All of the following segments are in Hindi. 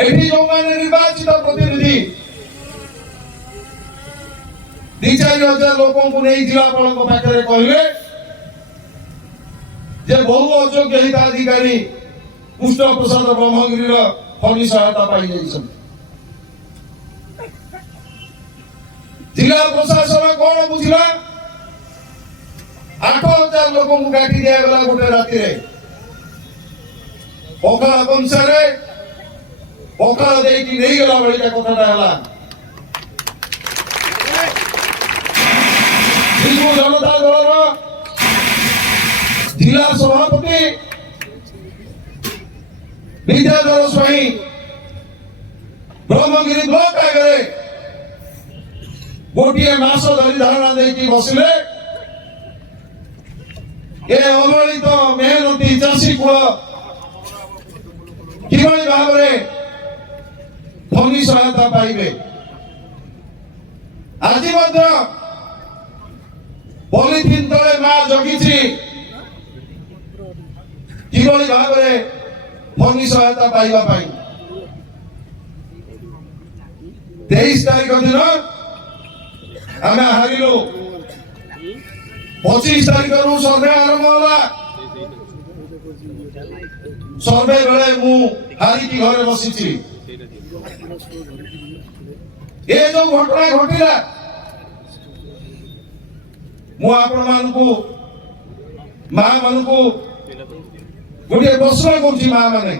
एठी जो माने निर्वाचित प्रतिनिधि 2-4 लोकों को नहीं जिलापाल पाखे कहले जे बहु अयोग्य हिताधिकारी पुष्ट प्रसाद ब्रह्मगिरी फनी सहायता पाई जिला प्रशासन कौन बुझला 8,000 लोक काटी दिगला गोटे राति पखाड़ कंसारे पखाड़ देकी नहीं गला भाई कथाटा है विजु जनता दल जिला सभापति विद्याधर स्वाई ब्रह्मगिरी ब्लॉक आगे गोटे मास धरी धारणा देकी बसिले ए अवहेलित मेहनती चाषी कूल किभଳି भाବରେ फनी सहायता पाइबे आज पॉलिथिन तले मां जगिछि किभଳି भाବରେ फनी सहायता पाइबा पाई 23 तारिख दिन आमे हारिलु 25 तारिख सर्वे आरंभ होला सर्वे बेले मु हारिकी घरे बसिछि ए जो घटना घटिला मु आपण मानकु मां मानकु गोटे प्रश्न करुछि मां माने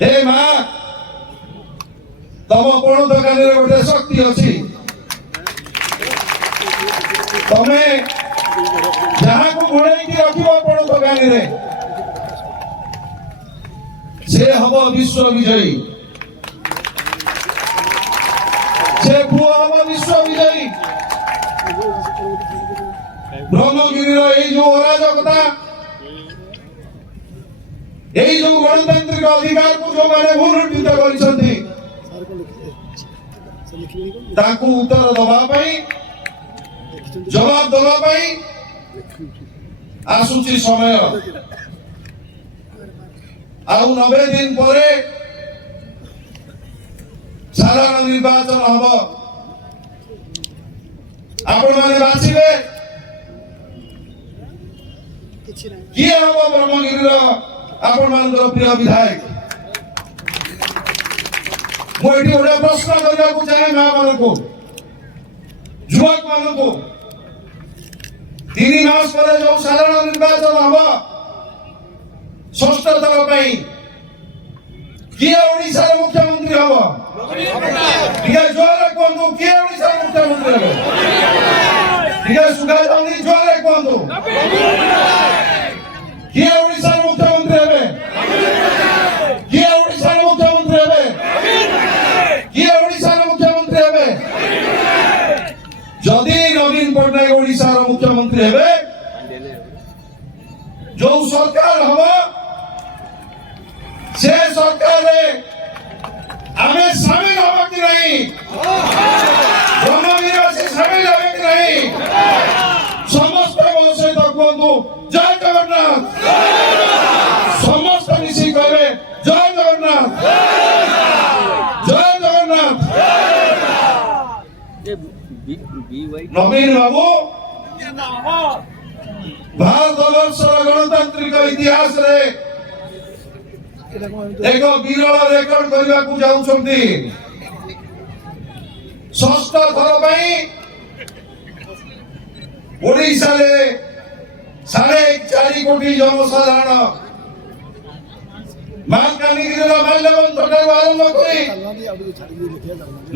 हे मां तम कोण दुकान रे गोटे शक्ति अछि तमे जहाँ को घोड़े की रखिबो कोण दुकान रे से हम विश्व विजयी से पुआ हम विश्व विजयी ब्रह्मगिरी जो अराजकता जो गणतांत्रिक अधिकार को जो मैंने भूलुंठित करिसंती ताकू उत्तर दबा पाई जवाब दबा पाई आसुची समय आउ 90 दिन परे साधारण निर्वाचन हम आपण माने बाछिबे किए हम ब्रह्मगिरी आपण मानकर प्रिय विधायक मु एठी गोटे प्रश्न करबा को चाहे मां मानको युवक मानको 3 मास परे जो साधारण निर्वाचन हम षष्ठ थर पाई किए ओडिशा मुख्यमंत्री हम ठीक जोरे कहतु किए ओडिशा मुख्यमंत्री हम ठीक सुधा गांधी जोरे कहतु किए ओडिशा मुख्यमंत्री हेबे किए ओडिशा मुख्यमंत्री हेबे किए ओडिशा मुख्यमंत्री हेबे जदि नवीन पटनायक ओडिशा मुख्यमंत्री हेबे जो सरकार हम से सरकार आमे शामिल होगा कि नहीं ब्रह्मगिरी से शामिल होगा कि नहीं समस्त सहित कहतु जय जगन्नाथ समस्त मिसी कहे जय जगन्नाथ जय जगन्नाथ नवीन बाबू भारत वर्षर गणतांत्रिक इतिहास रे एक विरल रेकर्ड करने को जाउछंती षष्ठ थर पई ओडिशा रे 4.5 कोटी जनसाधारण मालकानगिरी माल्यवंत ठारू आरंभ करी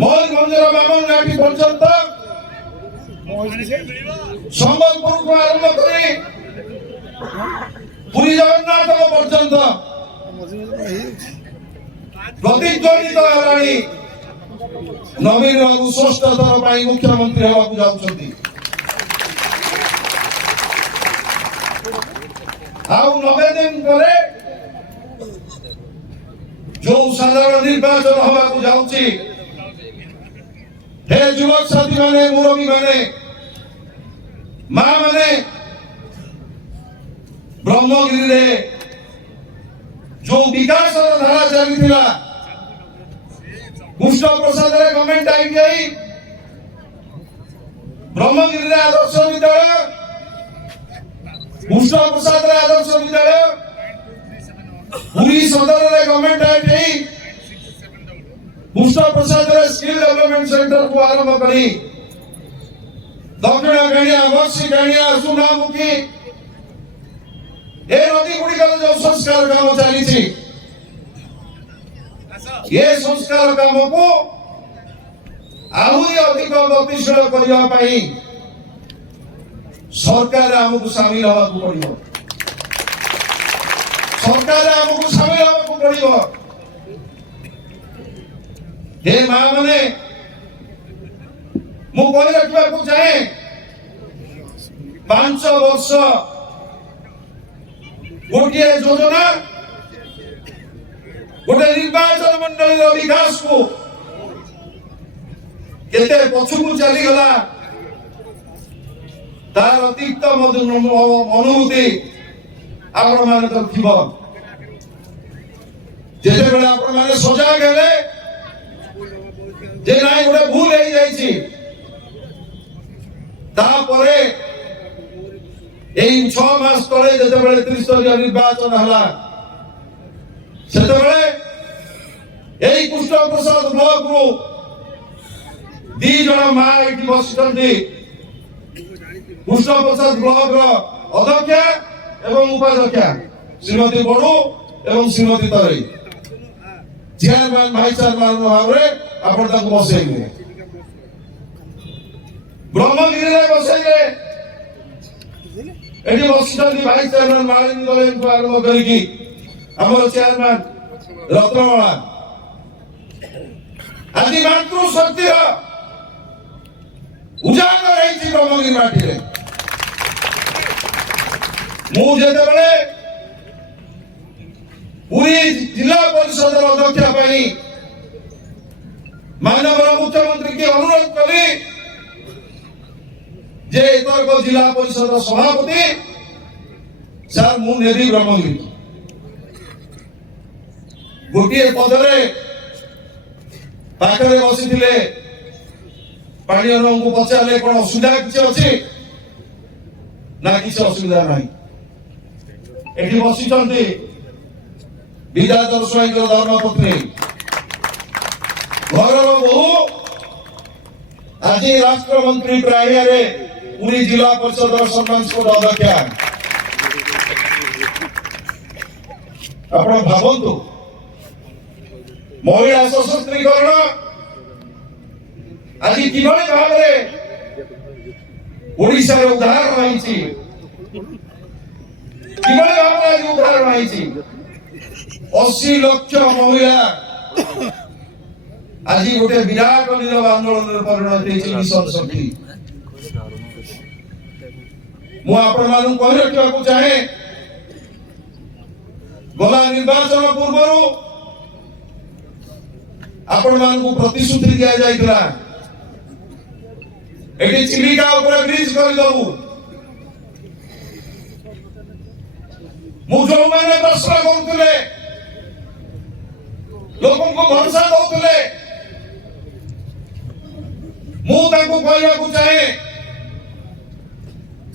मयूरभंजर बामन घाटी पर्यंत संबलपुर को आरंभ करी पुरी जगन्नाथ पर्यंत प्रतिध्वनित हेलाणी नवीन बाबू षष्ठ थर पाई मुख्यमंत्री होगा जाउछंती आउ 90 दिन परे जो साधारण निर्वाचन होगा जाउछि हे युवक साथी माने मुरबी माने मां माने ब्रह्मगिरी रे जो विकास धारा चली कृष्ण प्रसाद रे गवर्नमेंट आई गई ब्रह्मगिरी रे आदर्श विद्यालय कृष्ण प्रसाद रे आदर्श विद्यालय पुरी सदर रे गवर्नमेंट आई गई कृष्ण प्रसाद रे स्किल डेवलपमेंट सेंटर को आरंभ करी दक्षिण गाड़िया बक्सी गाड़िया सुनामुखी ए नदी गुड़िकर जो संस्कार काम चली ये संस्कार काम को आहरी अधिक गतिशील करने सरकार आमको सामिल होगा पड़ो सरकार आमको सामिल होगा पड़ो हे मां मैंने मु कहि रखा चाहे 5 वर्ष गोटे योजना गोटे निर्वाचन मंडल विकास को केते पछुकु चली गला तार अतिरिक्त अनुभूति आपण माने तो थिबो जेते बेला आपण माने सजाग हेले जे नाइ गोटे भूल हे जाईची तापरे एई 6 मास तळे जेते बेले त्रिस्तरीय निर्वाचन हला सेते बेले एई कृष्ण प्रसाद ब्लॉक रो दी जण मा एठी बसितंती कृष्ण प्रसाद ब्लॉक रो अध्यक्ष एवं उपाध्यक्ष श्रीमती बड़ू एवं श्रीमती तरै चेयरमैन भाई चेयरमैन भाव रे आपण ताको बसेइले ब्रह्मगिरी रे बसेइले एठी बसितंती भाई चेयरमैन मालिनी दलेन को आरंभ करिकी हमर चेयरमैन रत्नमाला आदि मातृ शक्ति उजागर है ब्रह्मगिरी माटी रे मु जेते बेले पूरी जिला परिषद अध्यक्ष पाई माननीय मुख्यमंत्री की अनुरोध करी जे एतर्क जिला परिषद सभापति सर मु नेदी ब्रह्मगिरी गोटे पदरे पाखरे बसी पाणीर को पचारे कौन असुविधा किसी अच्छी ना किसी असुविधा ना एटी बसी विद्याधर स्वाई धर्मपत्नी घर बहु आज राष्ट्रमंत्री प्राय पूरी जिला परिषद सम्मानित अध्यक्ष आप भावतु महिला सशक्तिकरण आज कि भाव ओडिशा उदाहरण रही आज उदाहरण रही 80 लाख महिला आज गोटे विराट नीरव आंदोलन परिणत मिशन शक्ति मुझे कही रखा चाहे गला निर्वाचन पूर्व आपण मानकु प्रतिश्रुति दिया जाइतला एटी चिलिका ऊपर ब्रिज कर दबु मु जो माने प्रश्न करतले लोगों को भरोसा दउतले मु ताको कहया को चाहे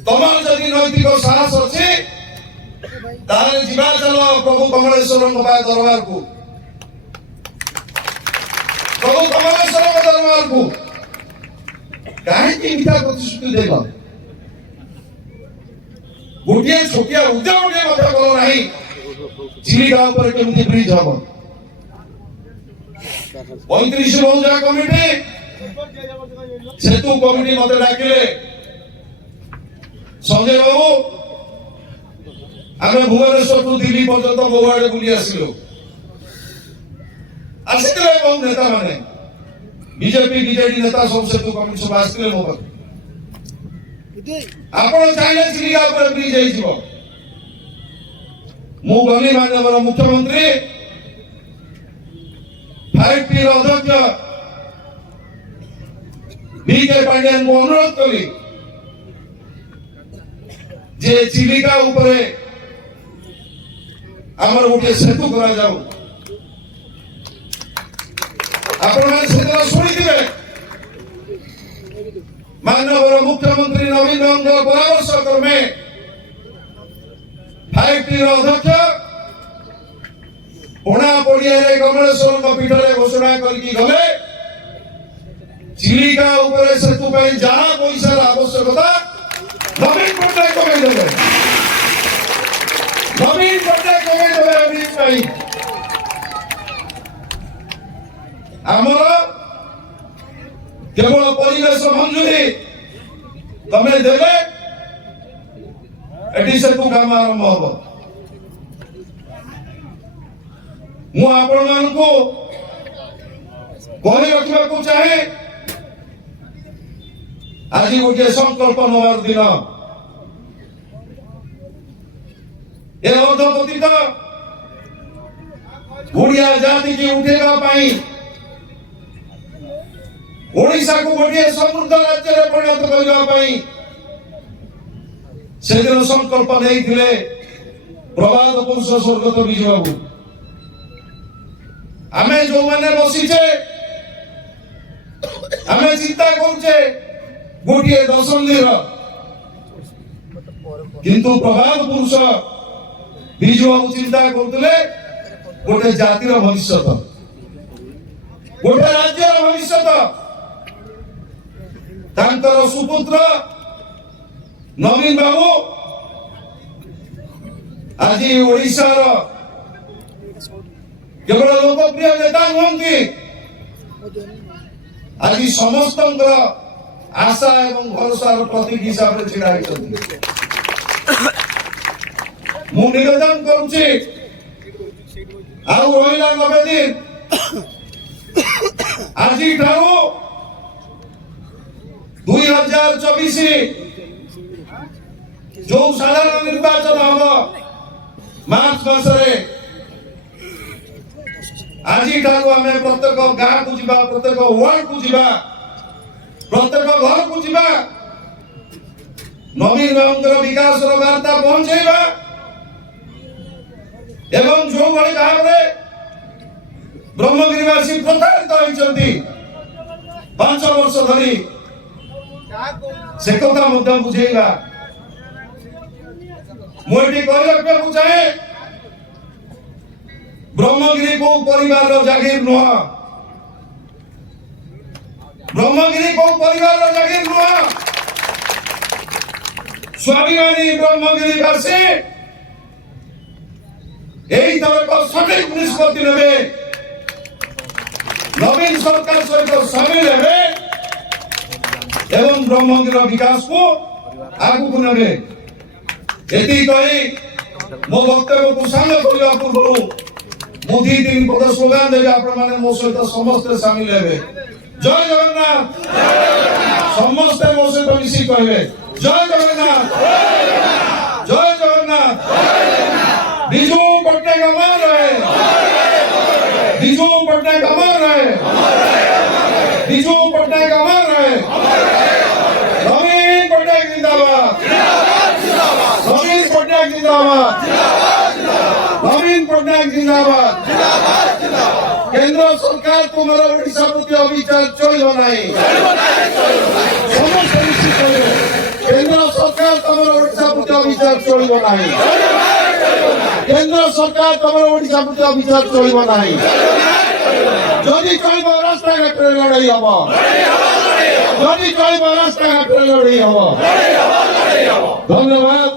तमाम जदि नैतिक साहस अछि तारे जीवा चलो प्रभु कमलेश्वर दरबार को प्रभु कमलेश्वर दरबार को कहीं मिथ्या प्रतिश्रुति देगा गोटे छोटिया उद्योग कल ना चिलिका केमती ब्रिज हम 35 बहुजा कमिटी सेतु कमिटी मत डाकिले संजय बाबू आम भुवनेश्वर टू दिल्ली पर्यंत बहुआड़े बुली आसिलु आसिले बहुत नेता माने बीजेपी बीजेडी नेता सब सेतु कमिटी सब आसिले मो पाख आपण चाइले चिलिका ऊपर ब्रिज हेइछिबो मु गली माननीय मुख्यमंत्री 5T अध्यक्ष बीके पांड्यान को अनुरोध करी जे चिलिका ऊपर आमर गोटे सेतु करा जाऊ आपने शुणी माननीय मुख्यमंत्री नवीन बाबू परामर्श क्रमे 5T अध्यक्ष पुणा पड़िया कमलेश्वर पीठ में घोषणा करके गले चिलिका सेतु जहाँ पैसार आवश्यकता नवीन पट्टनायक कमेदेवे नवीन पट्टनायक कमेदेवे आमर केवल परिवेश मंजूरी तमें देवे एटी सेतु काम आरंभ हम मु आपण मानकु कहि रखा चाहे आज गोटे संकल्प नवार दिन ए अधपतित ओडिया जाति की उठेगा पाई ओडिशा को गोटे समृद्ध राज्य में परिणत करने पाई से दिन संकल्प नहीं थिले प्रभात पुरुष स्वर्गत विजय बाबू आमे जो माने बसीचे आमे चिंता करूचे गोटे दशंधि किंतु प्रभात पुरुष विजय बाबू चिंता करते गोटे जातिर भविष्य गोटे राज्यर भविष्य तांकर सुपुत्र नवीन बाबू आज ओडिशा केवल लोकप्रिय नेता नुहति आज समस्त आशा एवं भरोसार प्रतीक हिसाब से छिड़ा मु निवेदन करुछि आउ रहिला 90 दिन आज ठारू 2024 जो साधारण निर्वाचन हम मार्च मासरे आज ठारू आम प्रत्येक गाँ को जीवा प्रत्येक वार्ड को जीवा प्रत्येक घर को जीवा नवीन बाबूर विकास वार्ता पहुंचेबा एवं जो भाई भाव में ब्रह्मगिरिवासी प्रताड़ित होती 5 वर्ष धरी से कथा बुझेगा मुझे कही रखा चाहे ब्रह्मगिरी को परिवार जागीर नुह ब्रह्मगिरी को परिवार जागीर नुह स्वाभिमानी ब्रह्मगिरीवासी यही तरह सठिक निष्पत्ति ने नवीन सरकार सहित सामिल है एवं ब्रह्मगिर विकास को आगू को ने मो वक्तव्य को सांग करने पूर्व मुझे 3 पद स्लोगान देवी आपण मो सहित समस्ते सामिल है जय जगन्नाथ समस्ते मो सहित मिसी कहे जय जगन्नाथ जय जगन्नाथ बिजू पट्टनायक अमर रहे बिजू पट्टनायक अमर रहे बिजू पट्टनायक अमर रहे नवीन पट्टनायक जिंदाबाद नवीन पट्टनायक जिंदाबाद नवीन पट्टनायक जिंदाबाद केंद्र सरकार तुम्हारा ओडिशा प्रति अविचार चलो नहीं केंद्र सरकार तुम्हारा ओडिशा प्रति अविचार चलो नहीं केंद्र सरकार तुम्हारा ओडिशा प्रति अविचार चलो नहीं जदि चलो रास्ता घाट लड़ाई हम जदि चलो रास्ता घाट लड़ाई हम धन्यवाद।